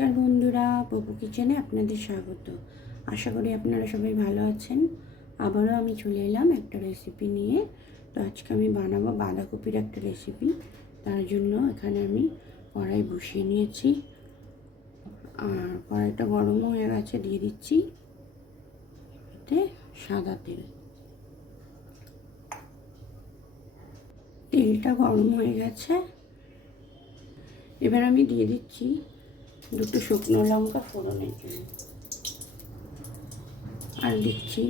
নমস্কার বন্ধুরা, পপু কিচেনে আপনাদের স্বাগত। আশা করি আপনারা সবাই ভালো আছেন। আবারও আমি চলে এলাম একটা রেসিপি নিয়ে। তো আজকে আমি বানাবো বাঁধাকপির একটা রেসিপি তার জন্য এখানে আমি কড়াই বসিয়ে নিয়েছি। আর কড়াইটা গরম হয়ে গেছে, দিয়ে দিচ্ছি এতে সাদা তেল। তেলটা গরম হয়ে গেছে। এবার আমি দিয়ে দিচ্ছি দুটো শুকনো লঙ্কা ফোড়নের জন্য। আর দিচ্ছি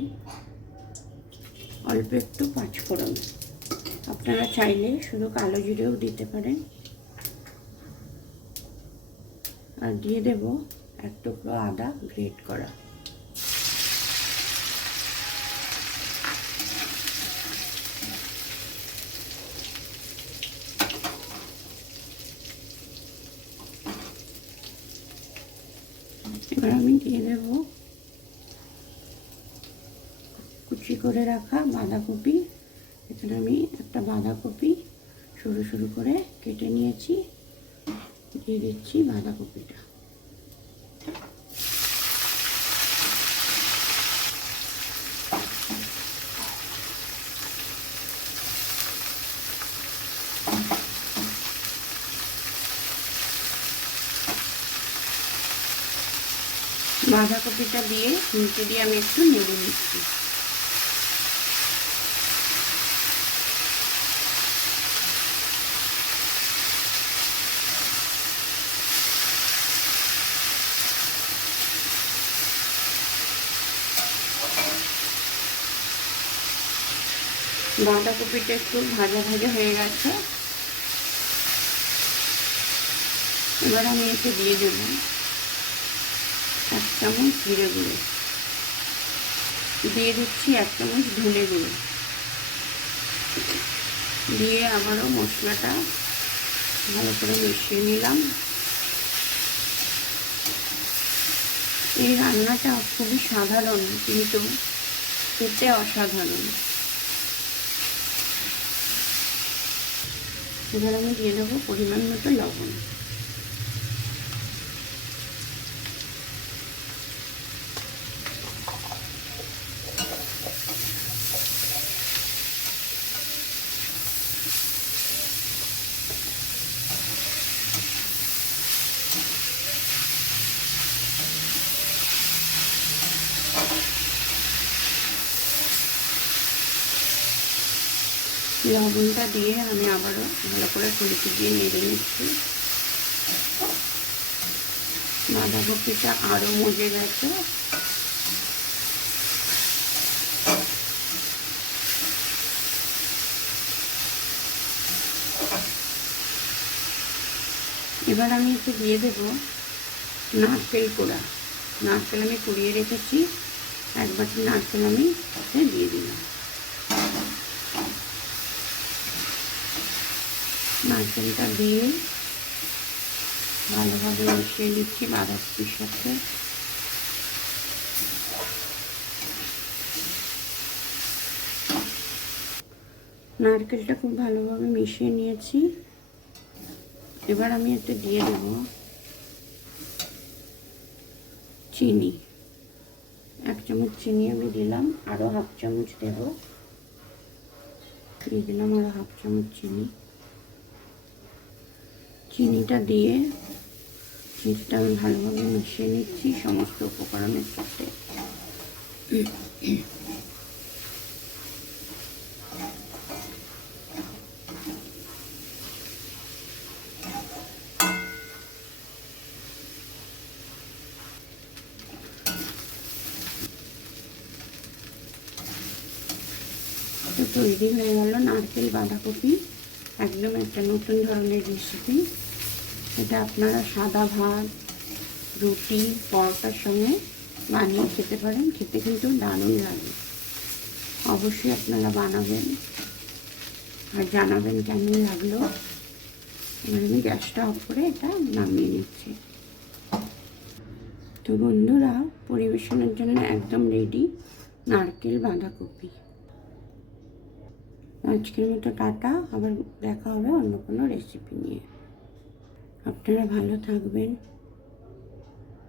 অল্প একটু পাঁচ ফোড়ন। আপনারা চাইলে শুধু কালো জিরেও দিতে পারেন। আর দিয়ে দেব এক টুকরো আদা গ্রেট করা। আমি দিয়ে দেব কুচি করে রাখা বাঁধাকপি। এখানে আমি একটা বাঁধাকপি সরু সরু করে কেটে নিয়েছি। দিয়ে দিচ্ছি বাঁধাকপিটা। বাঁধাকপিটা দিয়ে নিচে দিয়ে আমি একটু নেড়ে নিচ্ছি। বাঁধাকপিটা একটু ভাজা ভাজা হয়ে গেছে। এবার আমি এতে দিয়ে দেবো। এক চামচ জিরে গুঁড়ো। দিয়ে দিচ্ছি এক চামচ ধনে গুঁড়ো। দিয়ে আবারও মশলাটা ভালো করে মিশিয়ে নিলাম। এই রান্নাটা খুবই সাধারণ, কিন্তু খেতে অসাধারণ। এবার আমি দিয়ে দেবো পরিমাণ মতো লবণ। লবণটা দিয়ে আমি আবারও ভালো করে খুলতে দিয়ে নেড়ে নিচ্ছি। বাঁধাকপিটা আরও মজে গেছে। এবার আমি একটু দিয়ে দেব নারকেল কোড়া। নারকেল আমি কুড়িয়ে রেখেছি, এক বাটি নারকেল আমি দিয়ে দিলাম। নারকেলটা দিয়ে ভালোভাবে মিশিয়ে নিচ্ছি বাঁধাকপির সাথে। নারকেলটা খুব ভালোভাবে মিশিয়ে নিয়েছি। এবার আমি এতে দিয়ে দেব চিনি। এক চামচ চিনি আমি দিলাম আরও হাফ চামচ দেব। দিয়ে দিলাম আরও হাফ চামচ চিনি। চিনিটা দিয়ে চিনিটা আমি ভালোভাবে মিশিয়ে নিচ্ছি, সমস্ত উপকরণের সাথে। তো তৈরি হয়ে গেল নারকেল, বাঁধাকপি, একদম একটা নতুন ধরনের রেসিপি এটা আপনারা সাদা ভাত, রুটি, পরোটার সঙ্গে বানিয়ে খেতে পারেন, খেতে কিন্তু দারুণ লাগে। অবশ্যই আপনারা বানাবেন আর জানাবেন কেমন লাগল। এবার আমি গ্যাসটা অফ করে এটা নামিয়ে নিচ্ছি। তো বন্ধুরা, পরিবেশনের জন্য একদম রেডি নারকেল বাঁধাকপি। আজকের মতো টাটা, আবার দেখা হবে অন্য কোনো রেসিপি নিয়ে। আপনারা ভালো থাকবেন।